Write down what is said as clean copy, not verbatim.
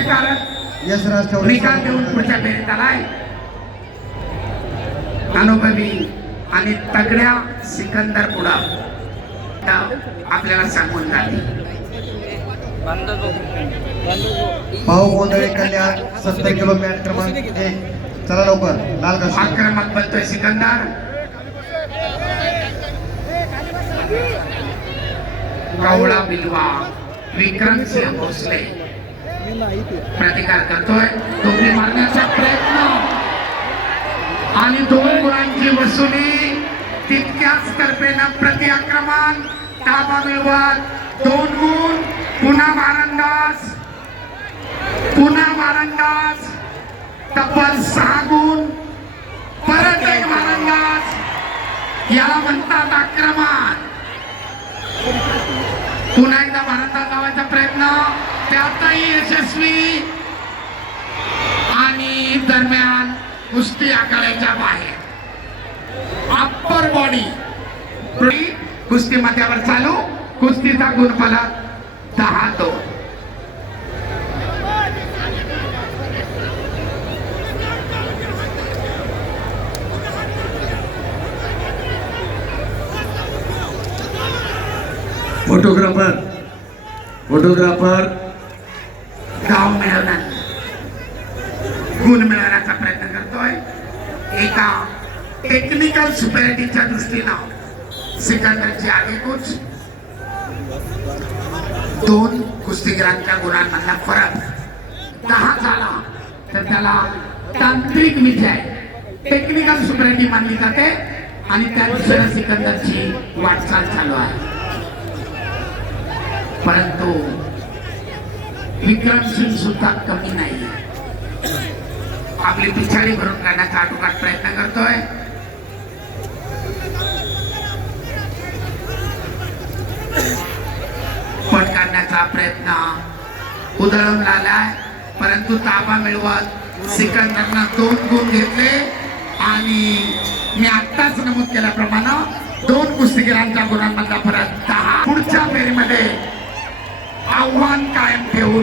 यशस्कार यशराज निकाल देऊन पुढच्या फेरीत आलाय. अनुभवी आणि तगड्या सिकंदर पुढा आपल्याला सांगून जाते. भाऊ गोंधळे कल्याण 70 किलो मॅट क्रमांक 1. चला लवकर लाल कशी आक्रमक बनतोय सिकंदर. कावळा बिलवा विक्रमसिंह भोसले प्रतिकार करतोय. दोघे मारण्याचा प्रयत्न आणि 2 गुणांची वसुली. तितक्याच तर्फेनं प्रति आक्रमण ताबा मिळवत 2 गुण. पुन्हा मारंदाज तब्बल 6 गुण. परत एक मारंदाज. याला म्हणतात आक्रमण. पुन्हा एकदा मारंदाज लावायचा प्रयत्न त्यातही यशस्वी. आणि दरम्यान कुस्ती आखाड्याच्या बाहेर अप्पर बॉडी कुस्ती मध्यावर चालू. कुस्तीचा गुणफलक 10-2. फोटोग्राफर गाव मिळवणार गुण मिळवण्याचा प्रयत्न करतोय. एका टेक्निकल सुपेरिटीच्या दृष्टीनं सिकंदरची आगेकूच. 2 कुस्तीगिरांच्या गुणांमधला फरक 10 झाला तर त्याला तांत्रिक विजय टेक्निकल सुपेरिटी मानली जाते आणि त्या दिशेने सिकंदरची वाटचाल चालू आहे. परंतु विक्रमसिंग सुद्धा कमी नाही. आपली पिछाडी भरून काढण्याचा आटोकाट प्रयत्न करतोय. पट काढण्याचा प्रयत्न उधळून आलाय. परंतु ताबा मिळवत सिकंदरनं 2 गुण घेतले. आणि मी आत्ताच नमूद केल्याप्रमाणे 2 कुस्तीगिरांच्या गुणांमधला फरक 10. पुढच्या फेरीमध्ये आव्हान कायम ठेवून